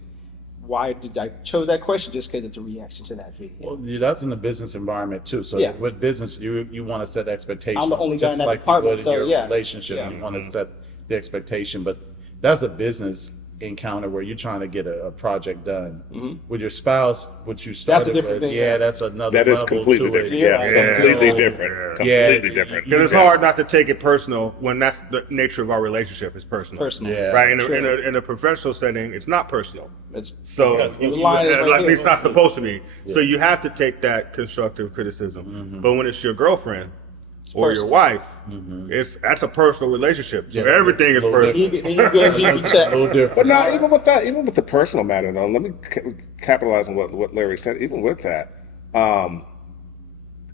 Why did I chose that question? Just because it's a reaction to that video. Well, that's in the business environment too. So Yeah. with business, you want to set expectations. I'm the only guy just in that like department, you would so in your yeah. relationship. Yeah. You want to set the expectation, but that's a business encounter where you're trying to get a project done with your spouse, what you started different with, thing. yeah, that's another That is level completely to it. different. Yeah, completely So, different. yeah, Completely different. Because it's hard not to take it personal when that's the nature of our relationship is personal. Personal. Yeah. Right? In a professional setting, it's not personal. It's So the line is right at here. least not supposed to be. So you have to take that constructive criticism. But when it's your girlfriend or your personal. wife, that's a personal relationship. So Yeah. everything is A little personal. Then you go see the check. a little different. But no, even with that, even with the personal matter, though, let me capitalize on what Larry said. Even with that,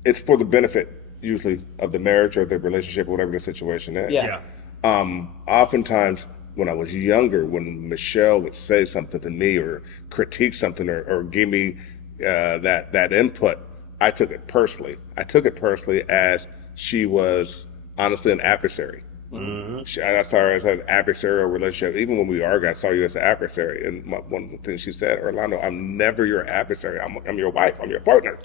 it's for the benefit usually of the marriage or the relationship, or whatever the situation is. Yeah. Oftentimes, when I was younger, when Michelle would say something to me or critique something or give me that input, I took it personally. I took it personally as she was honestly an adversary. I saw her as an adversarial relationship. Even when we argued, I saw you as an adversary. And one of the things she said, Orlando, I'm never your adversary. I'm your wife. I'm your partner.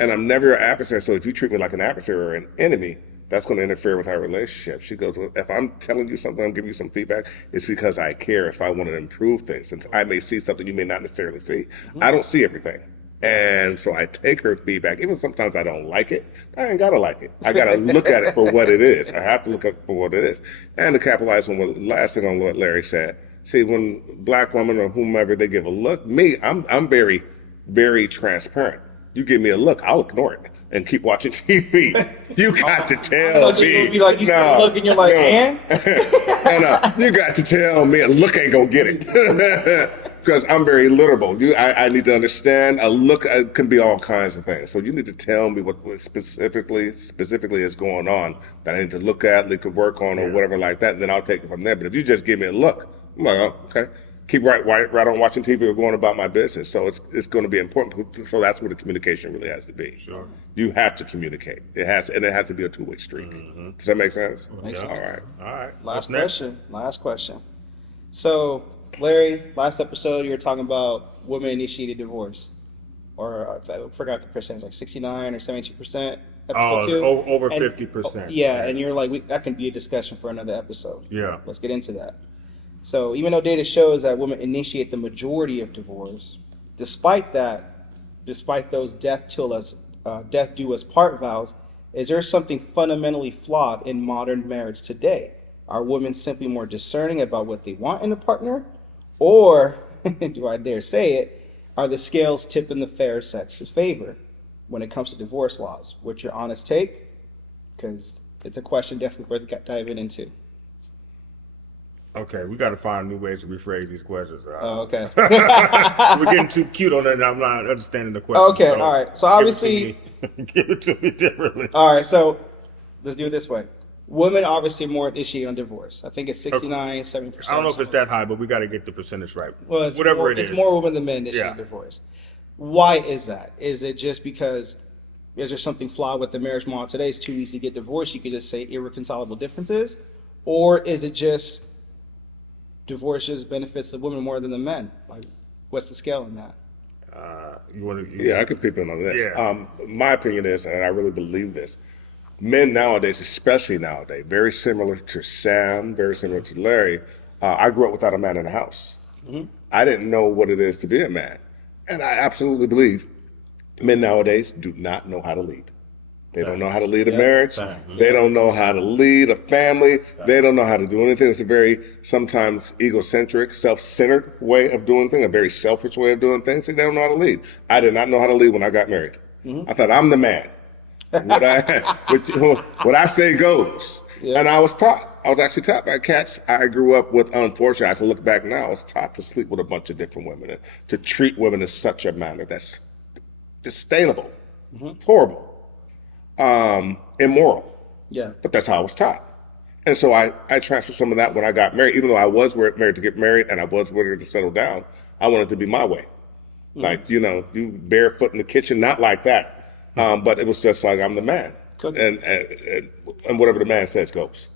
And I'm never your adversary. So if you treat me like an adversary or an enemy, that's going to interfere with our relationship. She goes, well, if I'm telling you something, I'm giving you some feedback, it's because I care if I want to improve things. Since I may see something you may not necessarily see. I don't see everything. And so I take her feedback. Even sometimes I don't like it. I ain't got to like it. I got to look at it for what it is. I have to look at it for what it is. And to capitalize on last thing on what Larry said. See, when black women or whomever, they give a look, I'm very, very transparent. You give me a look, I'll ignore it and keep watching TV. You got to tell thought you me. would be like, you still look and you're like, and? You got to tell me a look ain't gonna get it. Because I'm very literal. I need to understand a look can be all kinds of things. So you need to tell me what specifically is going on that I need to look at, need to work on, or whatever like that. And then I'll take it from there. But if you just give me a look, I'm like, oh, okay. Keep right on watching TV or going about my business. So it's going to be important. So that's where the communication really has to be. Sure. You have to communicate. It has to be a two-way street. Does that make sense? Makes sense. All right. All right. Last What's next? question. So, Larry, last episode you were talking about women-initiated divorce. Or I forgot the percentage, like 69 or 72%. Episode 2. Over And- 50%. Yeah, and you're like, that can be a discussion for another episode. Yeah. Let's get into that. So even though data shows that women initiate the majority of divorce, despite those death do us part vows, is there something fundamentally flawed in modern marriage today? Are women simply more discerning about what they want in a partner? Or, do I dare say it, are the scales tipping the fair sex's favor when it comes to divorce laws? What's your honest take? Because it's a question definitely worth diving into. Okay, we got to find new ways to rephrase these questions. Oh, okay. We're getting too cute on that, and I'm not understanding the question. Okay, all right. So obviously, give it to me differently. all right. So let's do it this way. Women obviously more initiate on divorce. I think it's 69, 70%. I don't know if it's that high, but we got to get the percentage right. Well, it's whatever more, it is. It's more women than men initiate Yeah. divorce. Why is that? Is it just because is there something flawed with the marriage model today? It's too easy to get divorced. You could just say irreconcilable differences, or is it just divorce just benefits the women more than the men? Like, what's the scale in that? Yeah, I could peep in on this. Yeah. My opinion is, and I really believe this, men nowadays, especially nowadays, very similar to Sam, very similar to Larry, I grew up without a man in the house. I didn't know what it is to be a man. And I absolutely believe men nowadays do not know how to lead. They don't know how to lead a marriage. They don't know how to lead a family. They don't know how to do anything. It's a very sometimes egocentric, self-centered way of doing things, a very selfish way of doing things. They don't know how to lead. I did not know how to lead when I got married. I thought, I'm the man. What I say goes. Yeah. And I was actually taught by cats I grew up with. Unfortunately, I can look back now, I was taught to sleep with a bunch of different women and to treat women in such a manner that's disdainable, horrible, immoral. Yeah. But that's how I was taught. And so I transferred some of that when I got married. Even though I was married to get married and I was ready to settle down, I wanted it to be my way. Like, you barefoot in the kitchen, not like that. But it was just like, I'm the man. And whatever the man says goes.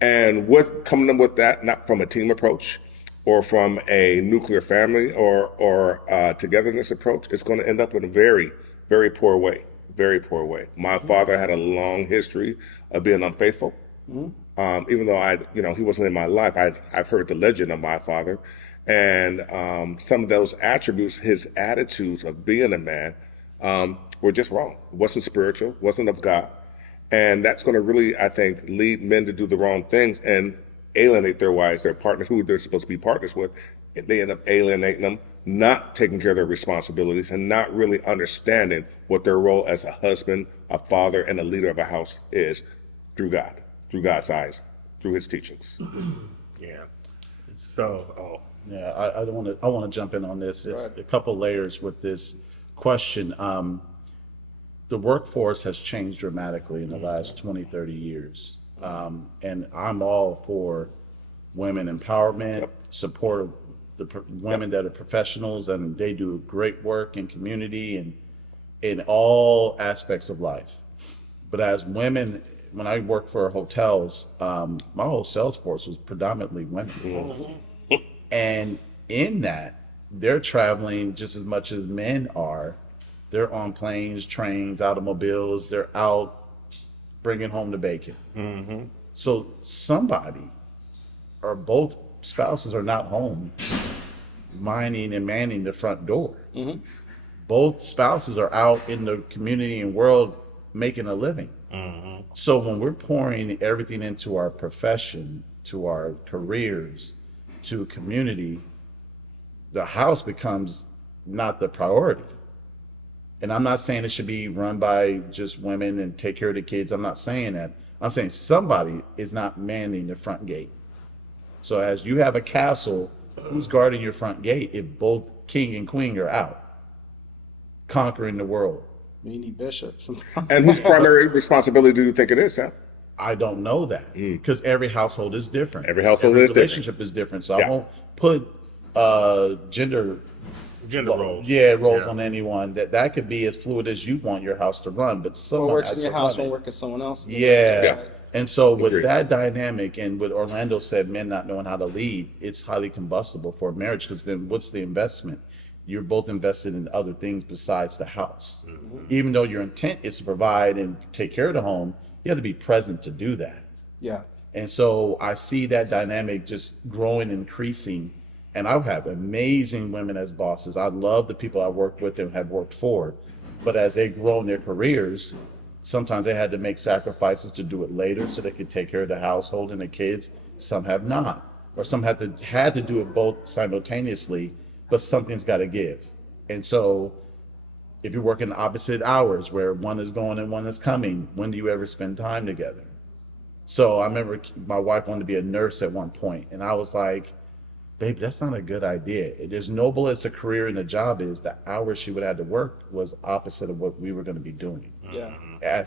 And with coming up with that, not from a team approach or from a nuclear family or togetherness approach, it's going to end up in a very, very poor way. Very poor way. My father had a long history of being unfaithful. Even though he wasn't in my life, I've heard the legend of my father, and some of those attributes, his attitudes of being a man, were just wrong. It wasn't spiritual, wasn't of God, and that's going to really, I think, lead men to do the wrong things and alienate their wives, their partners, who they're supposed to be partners with. They end up alienating them, not taking care of their responsibilities, and not really understanding what their role as a husband, a father, and a leader of a house is through God, through God's eyes, through His teachings. Yeah. So, Yeah, I want to jump in on this. It's a couple layers with this question. The workforce has changed dramatically in the last 20, 30 years. And I'm all for women empowerment, support of the women that are professionals, and they do great work in community and in all aspects of life. But as women, when I worked for hotels, my whole sales force was predominantly women. And in that, they're traveling just as much as men are. They're on planes, trains, automobiles. They're out bringing home the bacon. So somebody or both spouses are not home minding and manning the front door. Both spouses are out in the community and world making a living. So when we're pouring everything into our profession, to our careers, to community, the house becomes not the priority. And I'm not saying it should be run by just women and take care of the kids. I'm not saying that. I'm saying somebody is not manning the front gate. So as you have a castle, who's guarding your front gate if both king and queen are out conquering the world? You need bishops. And whose primary responsibility do you think it is, Sam? I don't know that because every household is different. Every household is different. Relationship is different. So I won't put gender roles. roles on anyone. That could be as fluid as you want your house to run, but What someone works has in your to house run it. won't work in someone else. Yeah. And so with Agreed. that dynamic and what Orlando said, men not knowing how to lead, it's highly combustible for a marriage because then what's the investment? You're both invested in other things besides the house. Even though your intent is to provide and take care of the home, you have to be present to do that. Yeah. And so I see that dynamic just growing, increasing. And I have amazing women as bosses. I love the people I work with and have worked for. But as they grow in their careers, sometimes they had to make sacrifices to do it later so they could take care of the household and the kids. Some have not. Or some had to do it both simultaneously, but something's got to give. And so if you're working opposite hours where one is going and one is coming, when do you ever spend time together? So I remember my wife wanted to be a nurse at one point, and I was like, babe, that's not a good idea. As noble as the career and the job is, the hours she would have to work was opposite of what we were going to be doing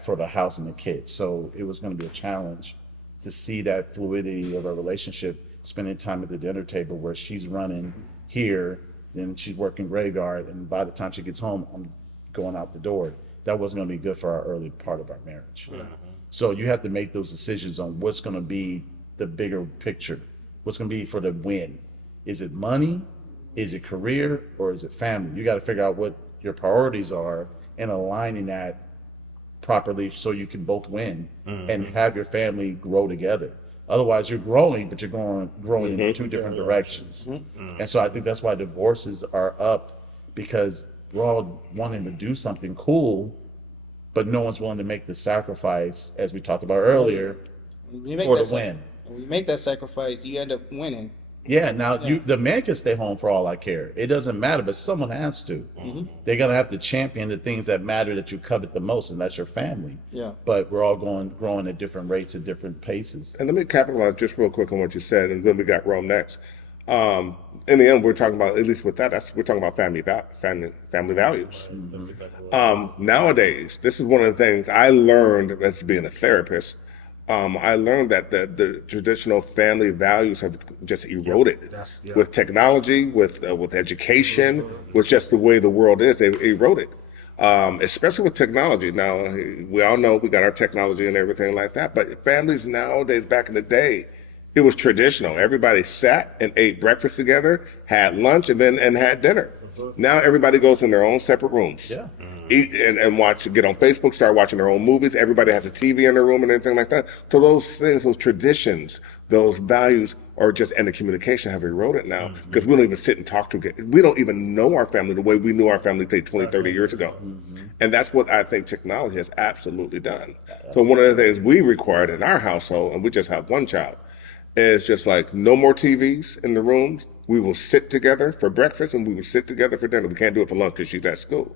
for the house and the kids. So it was going to be a challenge to see that fluidity of a relationship, spending time at the dinner table where she's running here, then she's working graveyard, and by the time she gets home, I'm going out the door. That wasn't going to be good for our early part of our marriage. So you have to make those decisions on what's going to be the bigger picture. What's going to be for the win? Is it money? Is it career? Or is it family? You got to figure out what your priorities are and aligning that properly so you can both win and have your family grow together. Otherwise, you're growing, but you're growing in two different directions. And so I think that's why divorces are up, because we're all wanting to do something cool, but no one's willing to make the sacrifice, as we talked about earlier, for the win. When you make that sacrifice, you end up winning. Yeah, now the man can stay home for all I care. It doesn't matter, but someone has to. They're gonna have to champion the things that matter, that you covet the most, and that's your family. Yeah. But we're all growing at different rates, at different paces. And let me capitalize just real quick on what you said, and then we got Rome next. In the end, we're talking about, at least with that, we're talking about family values. Nowadays, this is one of the things I learned as being a therapist. I learned that the traditional family values have just eroded with technology, with education, with just the way the world is. They eroded, especially with technology. Now, we all know we got our technology and everything like that, but families nowadays, back in the day, it was traditional. Everybody sat and ate breakfast together, had lunch, and had dinner. Now everybody goes in their own separate rooms. eat and watch, get on Facebook, start watching their own movies. Everybody has a TV in their room and everything like that. So those things, those traditions, those values are just, and the communication have eroded now because we don't even sit and talk to, we don't even know our family the way we knew our family 20, 30 years ago. And that's what I think technology has absolutely done. So one of the things we required in our household, and we just have one child, is just like no more TVs in the rooms. We will sit together for breakfast and we will sit together for dinner. We can't do it for lunch because she's at school.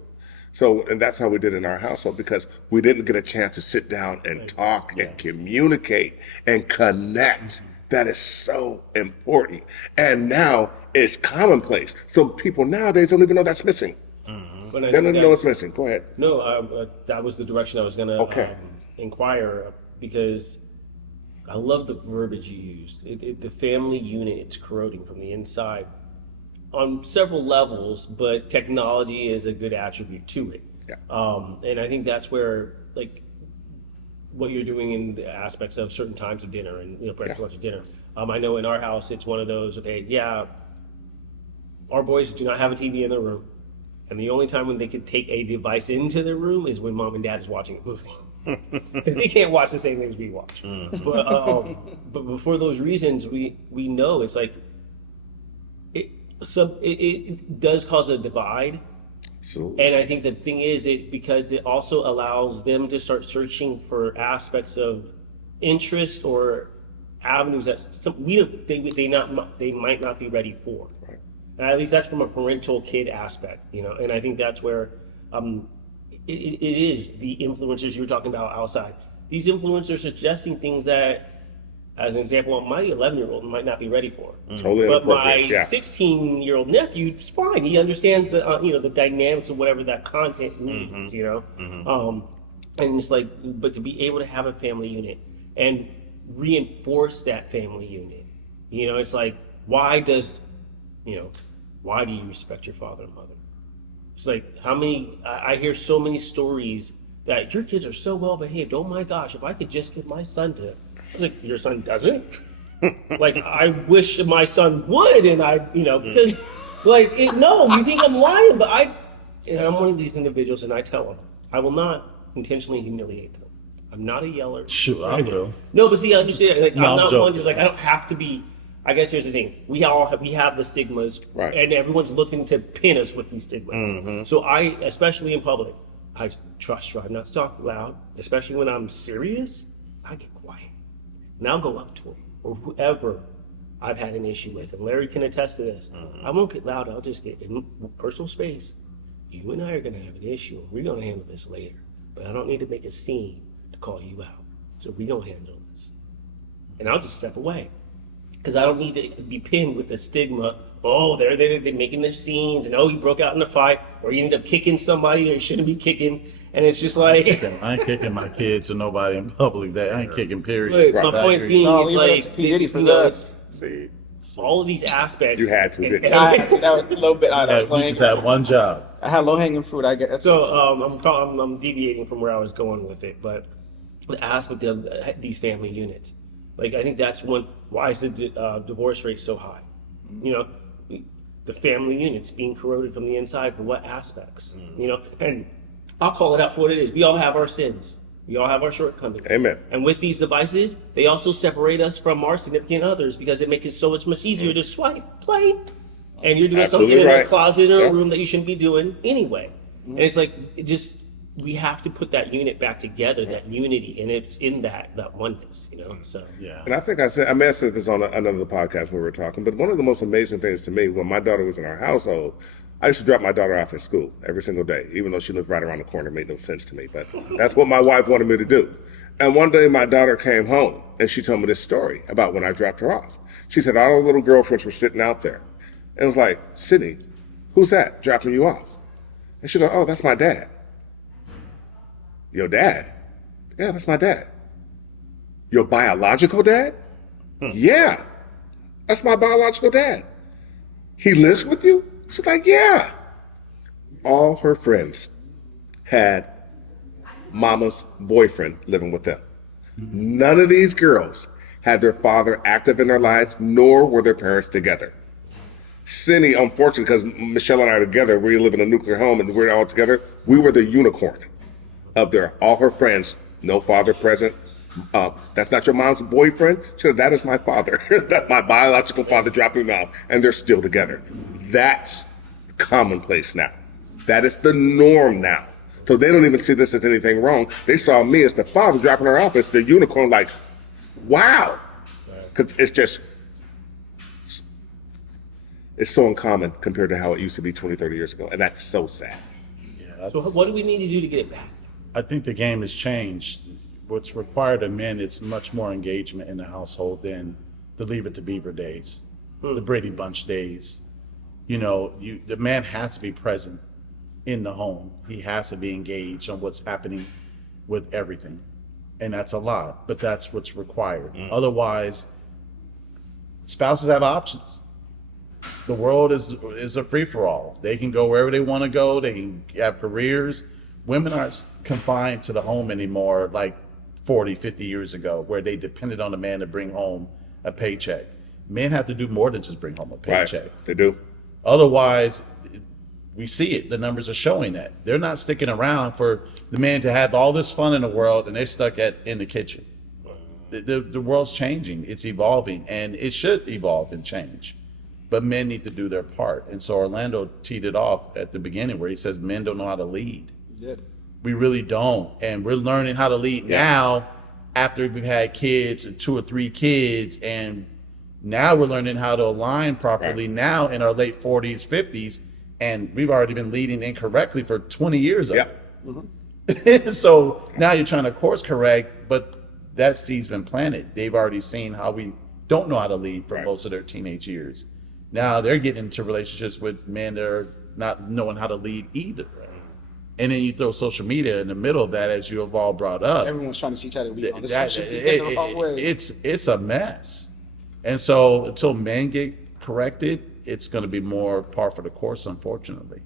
So, and that's how we did in our household because we didn't get a chance to sit down and talk and communicate and connect. That is so important. And now it's commonplace. So people nowadays don't even know that's missing. They don't even know it's missing. Go ahead. No, that was the direction I was going to inquire because I love the verbiage you used. The family unit, it's corroding from the inside on several levels, but technology is a good attribute to it. Yeah. And I think that's where, like, what you're doing in the aspects of certain times of dinner and breakfast, lunch, and dinner. I know in our house, it's one of those, our boys do not have a TV in their room. And the only time when they could take a device into their room is when mom and dad is watching a movie. Because they can't watch the same things we watch. But before those reasons, we know it's like it does cause a divide. Absolutely. And I think the thing is because it also allows them to start searching for aspects of interest or avenues that they might not be ready for. Right. And at least that's from a parental kid aspect, and I think that's where it is the influencers you're talking about outside. These influencers suggesting things that, as an example, my 11-year-old might not be ready for. Totally but my inappropriate. 16-year-old nephew is fine. He understands the dynamics of whatever that content means. And it's like, but to be able to have a family unit and reinforce that family unit, it's like, why do you respect your father and mother? It's like, I hear so many stories that your kids are so well behaved. Oh my gosh, if I could just get my son to. I was like, your son doesn't? Like, I wish my son would, and because, no, you think I'm lying, but I'm one of these individuals, and I tell them, I will not intentionally humiliate them. I'm not a yeller. Sure, I will. No, but see, I understand. Like, No, I'm not I'm one just joking. like, I don't have to be. I guess here's the thing: we have the stigmas, Right. and everyone's looking to pin us with these stigmas. So especially in public, I try not to talk loud, especially when I'm serious. I get quiet, and I'll go up to him or whoever I've had an issue with, and Larry can attest to this. I won't get loud. I'll just get in personal space. You and I are going to have an issue, and we're going to handle this later. But I don't need to make a scene to call you out. So we don't handle this, and I'll just step away. Because I don't need to be pinned with the stigma. Oh, they're making their scenes, and he broke out in a fight, or he ended up kicking somebody he shouldn't be kicking, and it's just like. I ain't kicking my kids or nobody in public. I ain't kicking, period. But my point being No, is we went like, to P. Diddy for that. it's See, all of these aspects. you had to, didn't you? I had to, that was a little bit. I We just have one job. I had low hanging fruit. I get So I'm deviating from where I was going with it, but the aspect of these family units, like I think that's why is the divorce rate so high? The family units being corroded from the inside for what aspects? And I'll call it out for what it is. We all have our sins. We all have our shortcomings. Amen. And with these devices, they also separate us from our significant others because it makes it so much easier to swipe, play, and you're doing Absolutely something in a right. closet or Yeah. a room that you shouldn't be doing anyway. And it's like, we have to put that unit back together, that unity, and it's in that oneness, So Yeah. And I think I may have said this on another podcast when we were talking, but one of the most amazing things to me, when my daughter was in our household, I used to drop my daughter off at school every single day, even though she lived right around the corner. It made no sense to me, but that's what my wife wanted me to do. And one day my daughter came home and she told me this story about when I dropped her off. She said all her little girlfriends were sitting out there. And it was like, Sydney, who's that dropping you off? And she goes, oh, that's my dad. Your dad? Yeah, that's my dad. Your biological dad? Yeah, that's my biological dad. He lives with you? She's like, yeah. All her friends had mama's boyfriend living with them. None of these girls had their father active in their lives, nor were their parents together. Cindy, unfortunately, because Michelle and I are together, we live in a nuclear home and we're all together. We were the unicorn up there. All her friends, no father present. That's not your mom's boyfriend? She said, that is my father. That my biological father dropped me off, and they're still together. That's commonplace now. That is the norm now. So they don't even see this as anything wrong. They saw me as the father dropping her off as the unicorn, like, wow. Because it's so uncommon compared to how it used to be 20, 30 years ago. And that's so sad. Yeah, So what do we need to do to get it back? I think the game has changed. What's required of men is much more engagement in the household than the Leave It to Beaver days, the Brady Bunch days. You know, the man has to be present in the home. He has to be engaged on what's happening with everything. And that's a lot, but that's what's required. Otherwise, spouses have options. The world is a free-for-all. They can go wherever they want to go. They can have careers. Women aren't confined to the home anymore like 40, 50 years ago, where they depended on a man to bring home a paycheck. Men have to do more than just bring home a paycheck. Right. They do. Otherwise, we see it. The numbers are showing that. They're not sticking around for the man to have all this fun in the world and they're stuck in the kitchen. The world's changing. It's evolving, and it should evolve and change. But men need to do their part. And so Orlando teed it off at the beginning where he says men don't know how to lead. You did. We really don't. And we're learning how to lead now after we've had kids, 2 or 3 kids, and now we're learning how to align properly now in our late 40s, 50s, and we've already been leading incorrectly for 20 years of it. So now you're trying to course correct, but that seed's been planted. They've already seen how we don't know how to lead for most of their teenage years. Now they're getting into relationships with men that are not knowing how to lead either. And then you throw social media in the middle of that, as you have all brought up. Everyone's trying to teach how to lead on this That- social media the wrong way. it's a mess. And so until men get corrected, it's going to be more par for the course, unfortunately.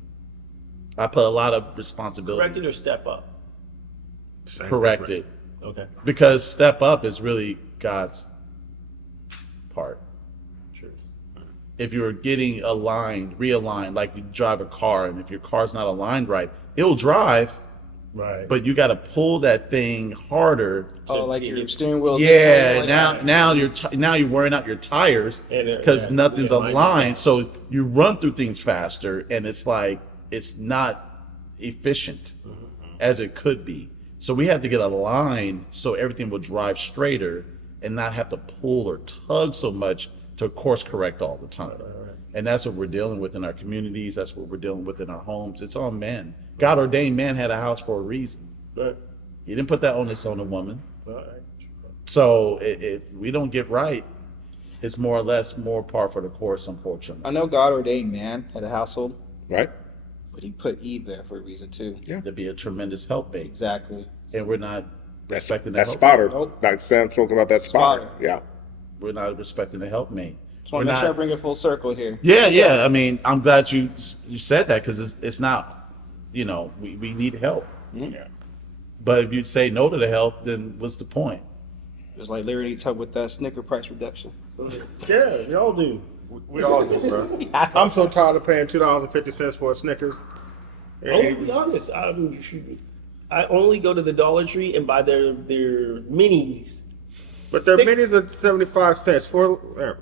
I put a lot of responsibility. Correct it or step up? Correct it. Okay. Because step up is really God's part. True. If you're getting realigned, like you drive a car, and if your car's not aligned right, it'll drive, Right. but you got to pull that thing harder. Oh, like your steering wheel. Yeah, now you're wearing out your tires And, because nothing's yeah, like- aligned. So you run through things faster, and it's like it's not efficient as it could be. So we have to get aligned so everything will drive straighter and not have to pull or tug so much to course correct all the time. And that's what we're dealing with in our communities. That's what we're dealing with in our homes. It's on men. God ordained man had a house for a reason. Right. He didn't put that onus on a woman. Right. So if we don't get right, it's more or less more par for the course, unfortunately. I know God ordained man had a household, Right? but he put Eve there for a reason too. Yeah. To be a tremendous helpmate. Exactly. And we're not respecting the That helpmate. spotter. Nope. Like Sam talking about that spotter. Spotter. Yeah. We're not respecting the helpmate. Just want to make sure I bring it full circle here. Yeah. I mean, I'm glad you said that because it's not, we need help. Yeah. But if you say no to the help, then what's the point? Just like Larry needs help with that Snicker price reduction. Yeah, we all do. We all do, bro. I'm so tired of paying $2.50 for a Snickers. I'll be honest. I only go to the Dollar Tree and buy their minis. But their minis are 75 cents for. We're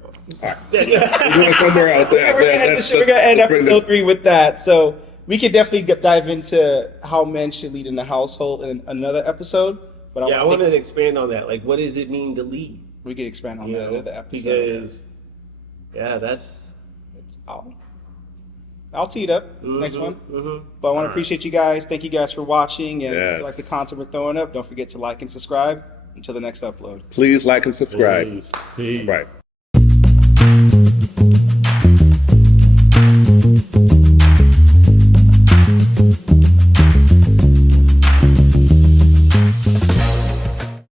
going somewhere else. We're gonna end episode 3 with that. So we could definitely dive into how men should lead in the household in another episode. But I wanted to expand on that. Like, what does it mean to lead? we could expand on You that in know, another episode. because that's I'll tee it up next one. But I want to appreciate you guys. Thank you guys for watching. And if you like the content we're throwing up, don't forget to like and subscribe. Until the next upload. Please like and subscribe. Peace. Right.